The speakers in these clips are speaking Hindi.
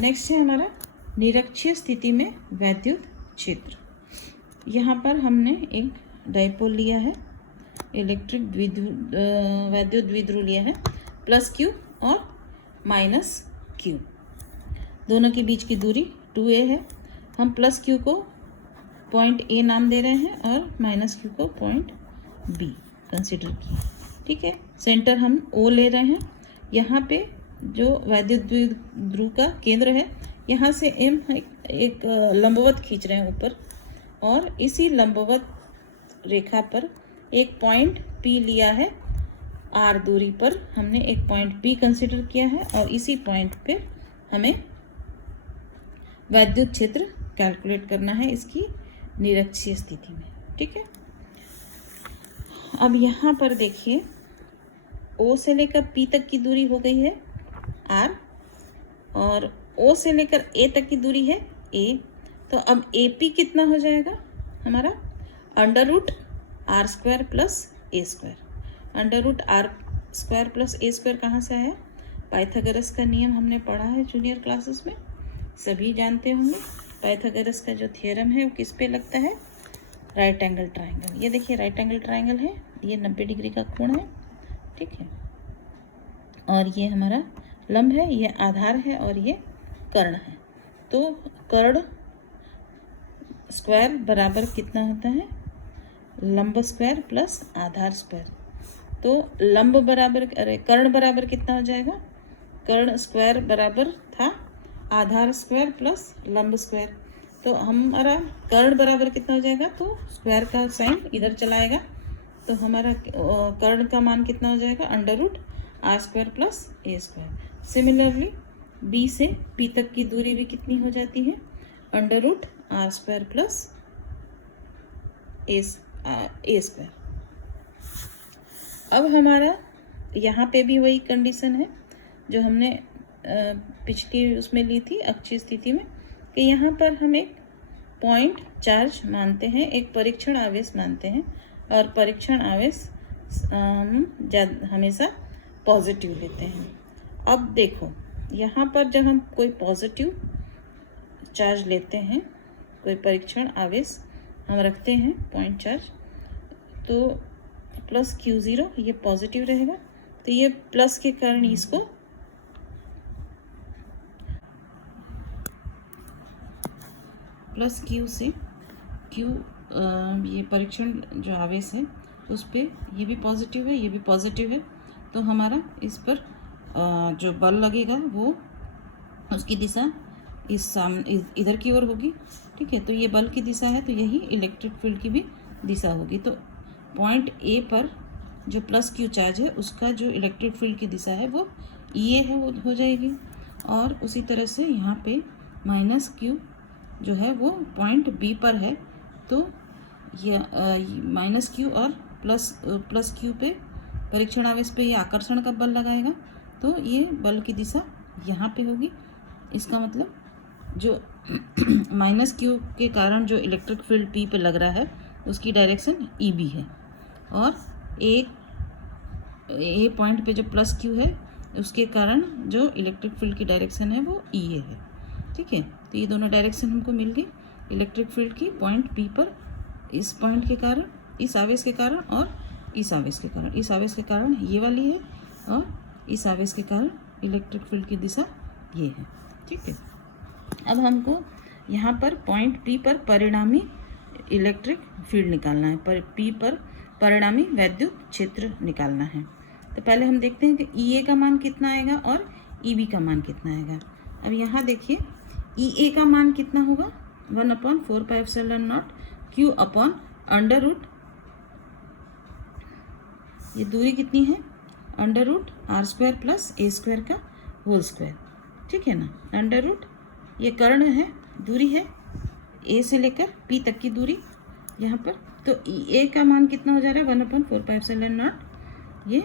नेक्स्ट है हमारा निरक्षीय स्थिति में वैद्युत क्षेत्र। यहाँ पर हमने एक डाइपोल लिया है, इलेक्ट्रिक वैद्युत द्विध्रुव लिया है, प्लस क्यू और माइनस क्यू। दोनों के बीच की दूरी 2a है। हम प्लस क्यू को पॉइंट A नाम दे रहे हैं और माइनस क्यू को पॉइंट B कंसिडर किया। ठीक है, सेंटर हम O ले रहे हैं। यहाँ पे जो वैद्युत द्विध्रुव का केंद्र है, यहाँ से M एक लंबवत खींच रहे हैं ऊपर, और इसी लंबवत रेखा पर एक पॉइंट P लिया है। R दूरी पर हमने एक पॉइंट P कंसिडर किया है और इसी पॉइंट पे हमें वैद्युत क्षेत्र कैलकुलेट करना है इसकी निरक्षीय स्थिति में। ठीक है, अब यहाँ पर देखिए O से लेकर P तक की दूरी हो गई है R, और O से लेकर A तक की दूरी है A। तो अब AP कितना हो जाएगा हमारा? Under root R square plus A square. Under root R square plus A square कहाँ से आया? पाइथागोरस का नियम हमने पढ़ा है जूनियर क्लासेस में, सभी जानते होंगे। पाइथागोरस का जो थ्योरम है वो किस पे लगता है? Right angle triangle. ये देखिए राइट एंगल ट्राइंगल है, ये 90 डिग्री का कोण है। ठीक है, और ये हमारा लंब है, ये आधार है और ये कर्ण है। तो कर्ण स्क्वायर बराबर कितना होता है? लंब स्क्वायर प्लस आधार स्क्वायर। तो लंब बराबर, अरे कर्ण बराबर कितना हो जाएगा? कर्ण स्क्वायर बराबर था आधार स्क्वायर प्लस लंब स्क्वायर। तो हमारा कर्ण बराबर कितना हो जाएगा? तो स्क्वायर का साइन इधर चलाएगा, तो हमारा कर्ण का मान कितना हो जाएगा? Under root R square plus A square. Similarly B से P तक की दूरी भी कितनी हो जाती है? Under root R square plus A square. अब हमारा यहाँ पे भी वही कंडीशन है जो हमने पिछली उसमें ली थी अक्षीय स्थिति में, कि यहाँ पर हम एक पॉइंट चार्ज मानते हैं, एक परीक्षण आवेश मानते हैं, और परीक्षण आवेश हमेशा पॉजिटिव लेते हैं। अब देखो यहाँ पर जब हम कोई पॉजिटिव चार्ज लेते हैं, कोई परीक्षण आवेश हम रखते हैं पॉइंट चार्ज, तो प्लस Q0 ये पॉजिटिव रहेगा। तो ये प्लस के कारण इसको प्लस Q से Q ये परीक्षण जो आवेश है उस पर ये भी पॉजिटिव है, ये भी पॉजिटिव है। तो हमारा इस पर जो बल लगेगा वो उसकी दिशा इधर की ओर होगी। ठीक है, तो ये बल की दिशा है, तो यही इलेक्ट्रिक फील्ड की भी दिशा होगी। तो पॉइंट A पर जो प्लस Q चार्ज है उसका जो इलेक्ट्रिक फील्ड की दिशा है वो EA है, वो हो जाएगी। और उसी तरह से यहाँ पे माइनस Q जो है वो पॉइंट B पर है, तो ये माइनस Q और प्लस Q पे परीक्षण आवेश पे ये आकर्षण का बल लगाएगा, तो ये बल की दिशा यहाँ पे होगी। इसका मतलब जो माइनस Q के कारण जो इलेक्ट्रिक फील्ड P पे लग रहा है उसकी डायरेक्शन EB है, और ए पॉइंट पे जो प्लस Q है उसके कारण जो इलेक्ट्रिक फील्ड की डायरेक्शन है वो EA है। ठीक है, तो ये दोनों डायरेक्शन हमको मिल गई इलेक्ट्रिक फील्ड की पॉइंट P पर, इस पॉइंट के कारण, इस आवेश के कारण और इस आवेश के कारण। इस आवेश के कारण ये वाली है और इस आवेश के कारण इलेक्ट्रिक फील्ड की दिशा ये है। ठीक है, अब हमको यहाँ पर पॉइंट P पर परिणामी इलेक्ट्रिक फील्ड निकालना है, पर P पर परिणामी वैद्युत क्षेत्र निकालना है। तो पहले हम देखते हैं कि EA का मान कितना आएगा और EB का मान कितना आएगा। अब यहाँ देखिए EA का मान कितना होगा? 1/4πε0 Q अपॉन अंडर रूट, ये दूरी कितनी है? Under root R square plus A square का होल स्क्वायर। ठीक है ना, अंडर रूट ये कर्ण है, दूरी है A से लेकर P तक की दूरी यहाँ पर। तो EA का मान कितना हो जा रहा है? 1/4πε0 ये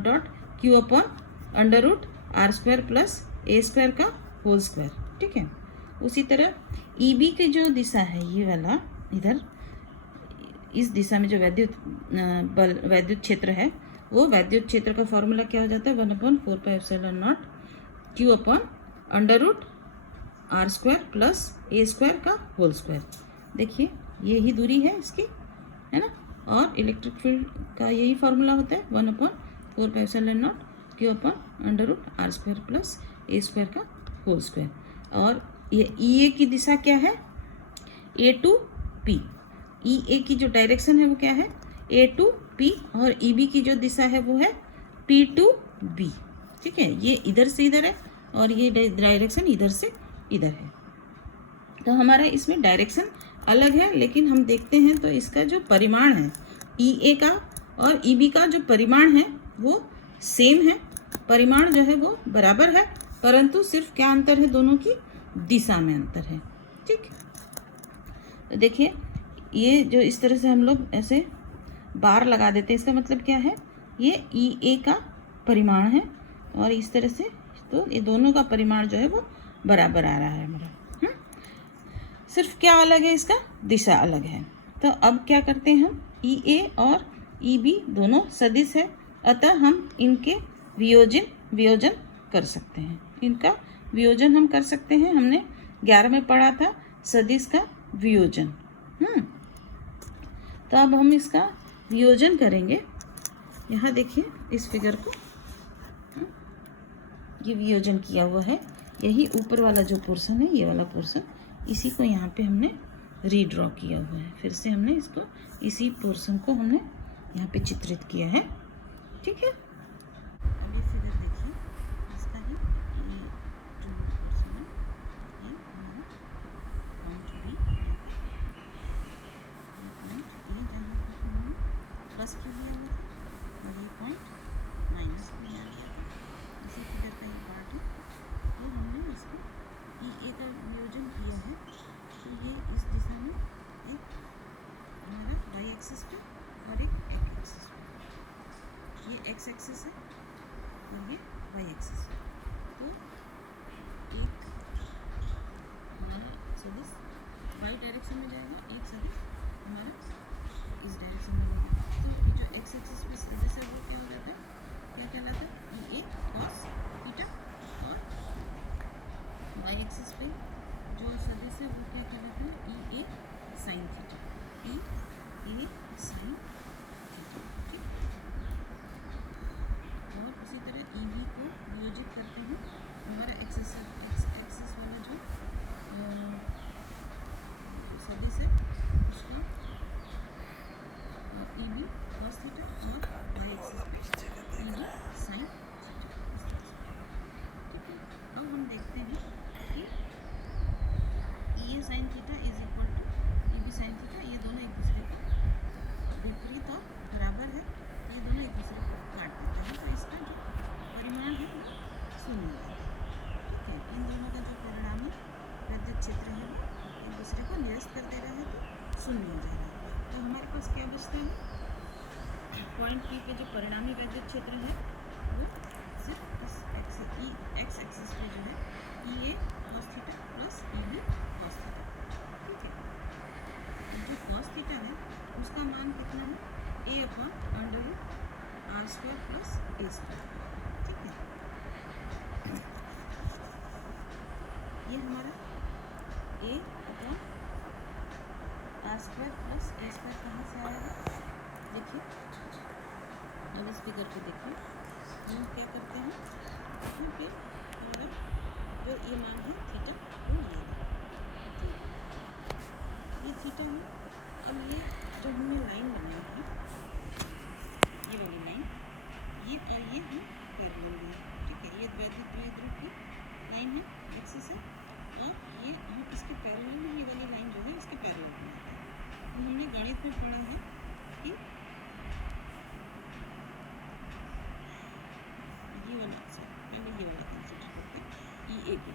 dot Q upon under root R square plus A square का होल स्क्वायर। ठीक है, उसी तरह EB की जो दिशा है ये वाला, इधर इस दिशा में जो वैद्युत क्षेत्र है, वो वैद्युत क्षेत्र का फॉर्मूला क्या हो जाता है? 1/4πε0 Q upon under root R square plus A square का होल स्क्वायर। देखिए ये ही दूरी है इसकी, है ना। और इलेक्ट्रिक फील्ड का यही फार्मूला होता है 1/4πε0 Q upon under root R square plus A square का होल स्क्वायर। और ये ई ए की दिशा क्या है, ए टू पी। ई ए की जो डायरेक्शन है वो क्या है, ए टू पी, और ई बी की जो दिशा है वो है पी टू बी। ठीक है, ये इधर से इधर है और ये डायरेक्शन इधर से इधर है। तो हमारा इसमें डायरेक्शन अलग है, लेकिन हम देखते हैं तो इसका जो परिमाण है ई ए का और ई बी का जो परिमाण है वो सेम है। परिमाण जो है वो बराबर है, परंतु सिर्फ क्या अंतर है, दोनों की दिशा में अंतर है। ठीक, तो देखिए ये जो इस तरह से हम लोग ऐसे बार लगा देते हैं, इसका मतलब क्या है, ये ई ए का परिमाण है और इस तरह से, तो ये दोनों का परिमाण जो है वो बराबर आ रहा है हमारा। सिर्फ क्या अलग है, इसका दिशा अलग है। तो अब क्या करते हैं हम, ई ए और ई बी दोनों सदिश है, अतः हम इनके वियोजन कर सकते हैं। इनका वियोजन हम कर सकते हैं। हमने 11 में पढ़ा था सदिश का वियोजन। तो अब हम इसका वियोजन करेंगे। यहाँ देखिए इस फिगर को, ये वियोजन किया हुआ है। यही ऊपर वाला जो पोर्शन है, ये वाला पोर्शन, इसी को यहाँ पे हमने रीड्रॉ किया हुआ है। फिर से हमने इसको, इसी पोर्शन को हमने यहाँ पे चित्रित किया है। ठीक है, अब ये फिगर देखिए, इसका ही ये जो पोर्शन है, ये हमारा पॉइंट बी, पॉइंट ए जहाँ पर हमने प्लस क्यू लिया हुआ था और ये पॉइंट माइनस क्यू लिया गया था। इसी फिगर का ये पार्ट है। ये हमने इसको ई ए का वियोजन किया है, तो ये इस दिशा में एक हमारा वाई एक्सिस पे और एक एक्स एक्सिस पे, ये एक्स एक्सिस है और ये वाई एक्सिस है। तो एक हमारा सदिश वाई डायरेक्शन में जाएगा, एक सदिश हमारा इस डायरेक्शन में होगा। तो जो एक्स एक्सिस पे सदिश है वो क्या हो जाता है, क्या कहलाता है, ई ए कॉस थीटा, और वाई एक्सिस पे जो सदिश है वो क्या कहलाता है, E A sine theta, E A sine theta. ठीक, और उसी तरह ई बी को वियोजित करते हैं। हमारा एक्सिस वाला जो सदिश है उसका ई बी कॉस थीटा और वाई एक्सिस पे ई बी साइन थीटा। ठीक है, अब हम देखते हैं कि E A sine theta is equal to E B sine theta, ये दोनों एक दूसरे को विपरीत और बराबर है, ये दोनों एक दूसरे को काट देते हैं। तो इसका जो परिमाण है वो शून्य है। ठीक है, इन दोनों का जो परिणामी विद्युत क्षेत्र है वो एक दूसरे को निरस्त कर दे रहा है, तो शून्य हो जाएगा। तो हमारे पास क्या बचता है, पॉइंट पी पे जो परिणामी विद्युत क्षेत्र है वो सिर्फ इस एक्स एक्सिस पे जो है E A cos theta plus E B cos theta. ठीक है, जो कॉस थीटा है उसका मान कितना है, A upon under root R square plus A square. ठीक है, ये हमारा A upon R square plus A square कहाँ से आएगा, देखिए अब इस फिगर को देखिए। हम क्या करते हैं, यहाँ पे अगर जो ये मान है थीटा वो लिएगा, ये थीटा है। अब ये जो हमने लाइन बनाई है, ये वाली लाइन, ये और ये हम पैरेलल है। ठीक है, ये द्विध्रुव की लाइन है, एक्सिस है, और ये हम इसके पैरेलल में, ये वाली लाइन जो है इसके पैरेलल बनाते हैं। तो हमने गणित में पढ़ा है कि ये वाला, पहले ये वाला कंसिडर करते हैं, ई ए को,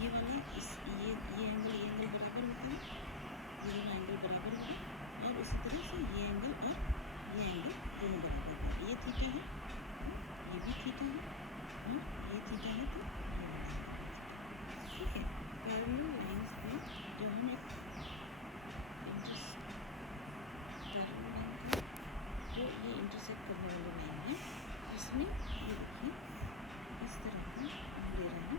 ये वाला इस ये एंगल बराबर होता है, ये दोनों एंगल बराबर होगा, और उसी तरह से ये एंगल और ये एंगल दोनों बराबर होगा। ये थीटा है, ये भी थीटा है, और ये थीटा है, तो ये वाला। ठीक है, पैरेलल लाइंस में जो हम एक जो ये इंटरसेक्ट करने वाली लाइन है, इसमें ये देखिए इस तरह का हम ले रहे हैं,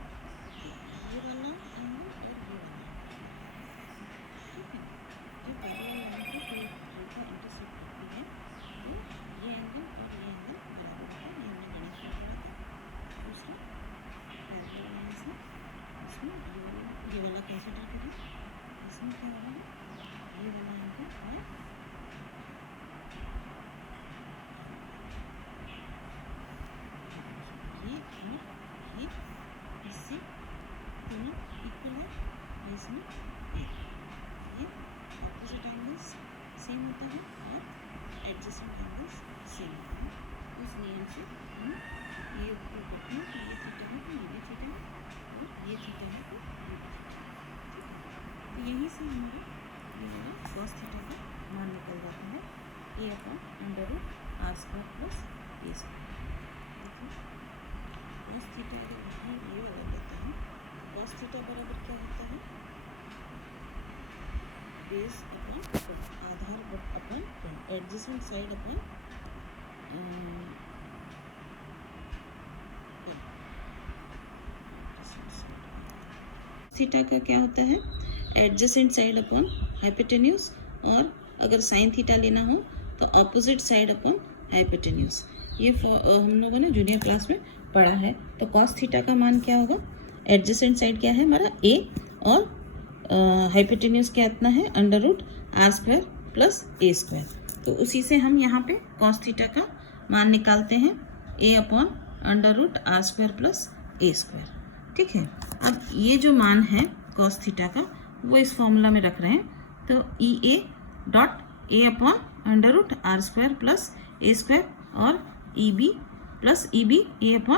इसमें ए, ये अपोजिट एंगल्स सेम होता है और एडजेसेंट एंगल्स सेम होता है। उस नियम से हम ये ऊपर रखना कि ये थीटा है तो ये भी थीटा है और ये थीटा है तो ये भी थीटा है। तो यहीं से हमारा ये वाला कॉस थीटा का मान निकल जाता है A upon under root R square plus A square. देखिए कॉस थीटा अगर बाहर ये वाला लेते हैं, कॉस थीटा बराबर क्या होता है, बेस अपॉन आधार upon adjacent side upon theta का क्या होता है, एडजेसेंट साइड अपॉन हाइपोटेन्यूज, और अगर साइन थीटा लेना हो तो ऑपोजिट साइड अपॉन हाइपोटेन्यूज। ये हम लोगों ने जूनियर क्लास में पढ़ा है। तो कॉस थीटा का मान क्या होगा, एडजेसेंट साइड क्या है हमारा ए और हाइपोटेन्यूज क्या इतना है under root R square plus A square. तो उसी से हम यहाँ पे कॉस थीटा का मान निकालते हैं A upon under root R square plus A square. ठीक है, अब ये जो मान है कॉस थीटा का वो इस फॉर्मूला में रख रहे हैं। तो E A dot A upon under root R square plus A square और E B plus E B A upon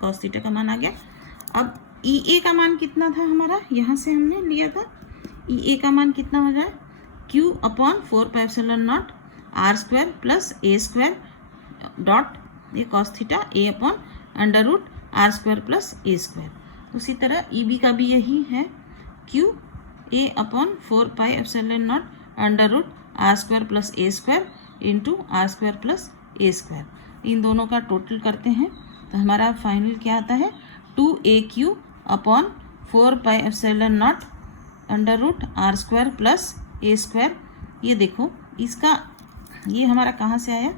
cos theta का मान आ गया। अब ई ए का मान कितना था हमारा, यहाँ से हमने लिया था, ई ए का मान कितना हो जाए, Q upon 4 pi epsilon not R square plus A square dot ये cos theta A upon under root R square plus A square. उसी तरह ई बी का भी यही है, Q A upon 4 pi epsilon not under root R square plus A square into R square plus A square. इन दोनों का टोटल करते हैं तो हमारा फाइनल क्या आता है, 2AQ upon 4 pi epsilon not under root R square plus A square. ये देखो इसका ये हमारा कहाँ से आया,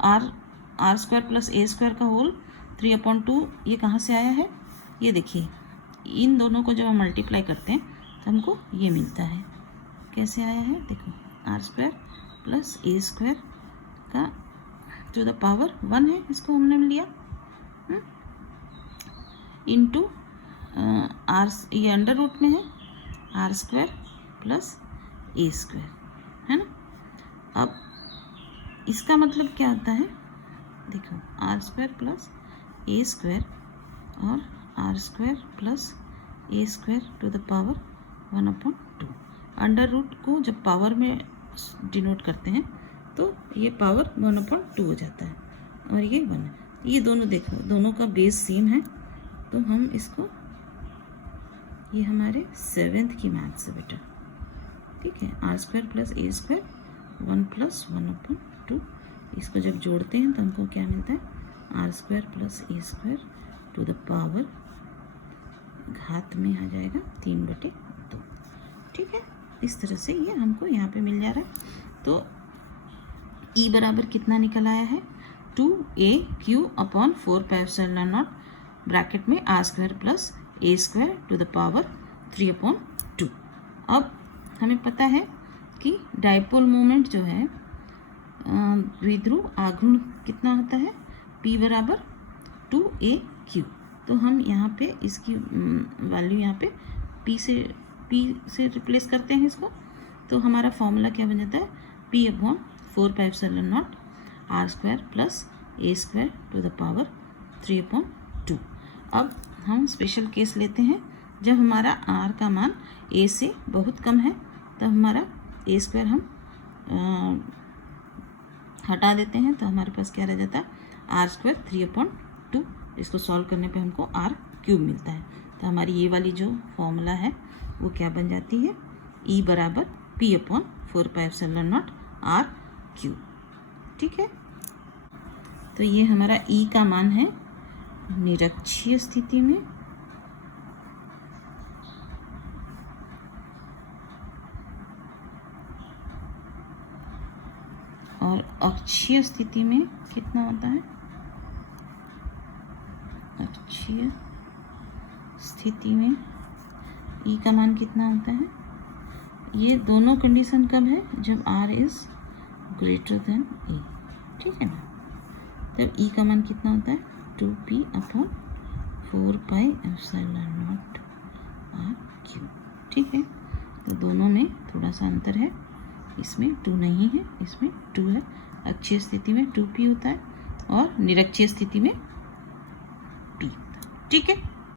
R square plus A square का होल 3/2, ये कहाँ से आया है, ये देखिए इन दोनों को जब हम मल्टीप्लाई करते हैं तो हमको ये मिलता है। कैसे आया है, देखो R square plus A square का टू द पावर 1 है, इसको हमने लिया इंटू आर, ये अंडर रूट में है R square plus A square, है ना। अब इसका मतलब क्या होता है, देखो R square plus A square और R square plus A square to the power 1/2। Under root को जब पावर में डिनोट करते हैं तो ये पावर 1/2 हो जाता है और ये 1। ये दोनों देखो दोनों का बेस सेम है, तो हम इसको, ये हमारे 7th की मैथ्स है बेटा। ठीक है, R square plus A square 1 + 1/2, इसको जब जोड़ते हैं तो हमको क्या मिलता है, R square plus A square to the power घात में आ जाएगा 3/2। ठीक है, इस तरह से ये हमको यहाँ पे मिल जा रहा है। तो ई बराबर कितना निकल आया है, 2AQ upon 4 pi epsilon naught bracket में R square plus A square to the power 3/2। अब हमें पता है कि डाइपोल मोमेंट जो है द्विध्रुव आघूर्ण कितना होता है, P बराबर 2AQ। तो हम यहाँ पे इसकी वैल्यू यहाँ पे P से रिप्लेस करते हैं इसको, तो हमारा फॉर्मूला क्या बन जाता है, P upon 4 pi epsilon not R square plus A square to the power 3/2। अब हम स्पेशल केस लेते हैं, जब हमारा r का मान a से बहुत कम है तब हमारा ए स्क्वायर हम हटा देते हैं, तो हमारे पास क्या रह जाता है, आर स्क्वायर 3/2। इसको सॉल्व करने पे हमको r³ मिलता है। तो हमारी ये वाली जो फॉर्मूला है वो क्या बन जाती है, E बराबर P upon 4 pi epsilon not r³। ठीक है, तो ये हमारा E का मान है निरक्षीय स्थिति में, और अक्षीय स्थिति में कितना होता है, अक्षीय स्थिति में ई का मान कितना होता है। ये दोनों कंडीशन कब है, जब r इज ग्रेटर देन ए। ठीक है ना, तब ई का मान कितना होता है, 2P upon 4 pi epsilon not r³। ठीक है, तो दोनों में थोड़ा सा अंतर है, इसमें 2 नहीं है, इसमें 2 है। अक्षीय स्थिति में 2p होता है और निरक्षीय स्थिति में p होता है। ठीक है।